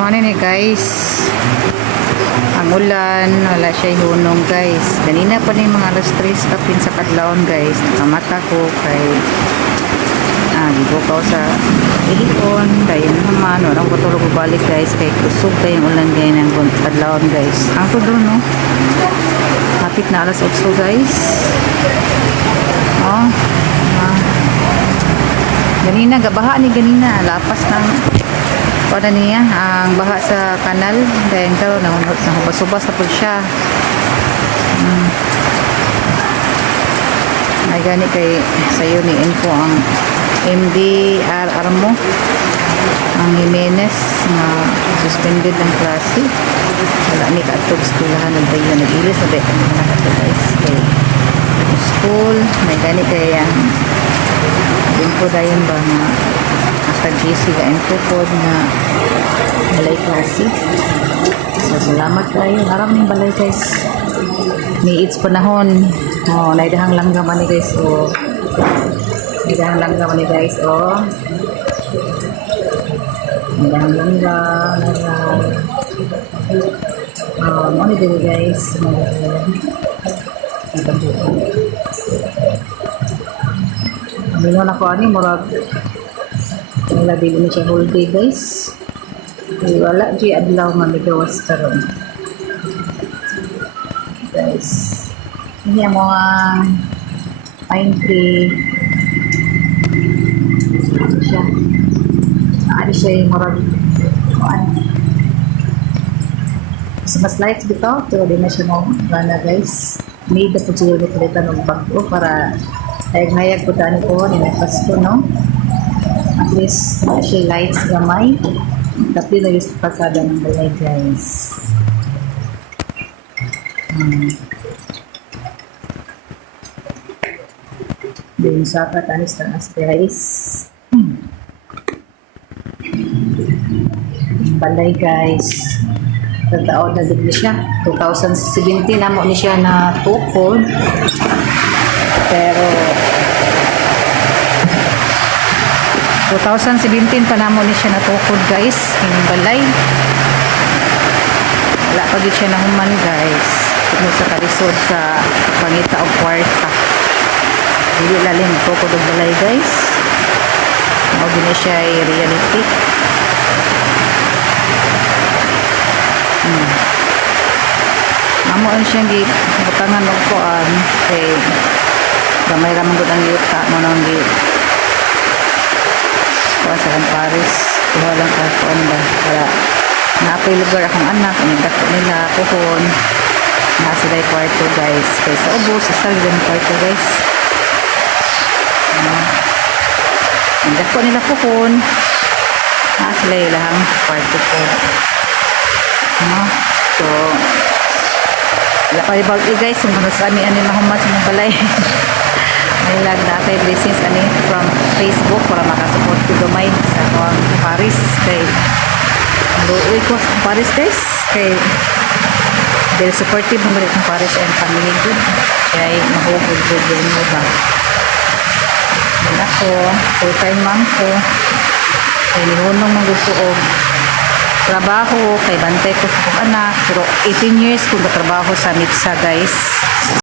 morning guys. Ang ulan, wala siya hunong guys. Kanina pa rin mga alas 3 kapin sa kadlawon guys. Nakamata ko kay gibukaw sa ihipon. Kaya naman, walang patulog balik guys. Kay kusog kayong ulan guys ng kadlawon guys. Ang ko doon no. Hapit na alas 8 guys. Oh. Ganina, gabaha ni ganina. Lapas ng pada niya ang baha sa kanal dahil karon nahubas-hubas na po siya. Ay gani kay sayo ni info ang MDR Armo ang Jimenez na suspended ng klase. Wala ni kaatog skulahan ng bayan nag-ilis na dahil ang mga guys kay school may gani kay ang info dayon ba na GC ka info pod na balay klase. So salamat kayo. Harap ng balay guys. May it's panahon. Oh, naidahang langga man ni guys. Oh. Naidahang langga man ni guys. Oh. Naidahang langga. Oh, mo ni guys. Mingon ako ani murag wala din siya whole day guys. Wala di adlaw mamigawas karon. Guys. Ini ang mga pine tree. Ano siya? Ano siya yung murag mas lights dito. Pero di na siya mo gana guys. May dapat siguro nito ng bago para hayag-hayag po tayo ko. Ninapas ko no. At least siya lights gamay. Tapi na yung pasada ng balay guys. Doon sa katanis ng guys. Balay guys. Tataon na din siya. 2017 namo ni siya na tukod. Pero 2017 pa namo ni siya natukod guys ining balay. Wala pa gid siya nahuman guys kung sa kalisod sa pangita og kwarta. Dili lalim tukod og balay guys. Mao din siya ay reality. Amo ang siya di butangan og kuan kay gamay ra man gud ang yuta mo nang di sa Paris, kuha lang ka ba para napay lugar akong anak, inigdako nila kuhon na sila yung kwarto guys kaya sa ubos, sa sarili ng kwarto guys inigdako nila kuhon na sila yung lahang kwarto ko so wala pa ibag guys kung saan ni mahumat sa mga balay may lag na kay blessings ani from Facebook para makasupport ko gamay sa akong Paris kay luoy ko sa Paris guys kay very supportive ng mga Paris and family good kay mahugod good din mo ba ako full time mom ko kay nihunong maggusto og trabaho kay bantay ko sa akong anak pero 18 years kung trabaho sa Mitsa guys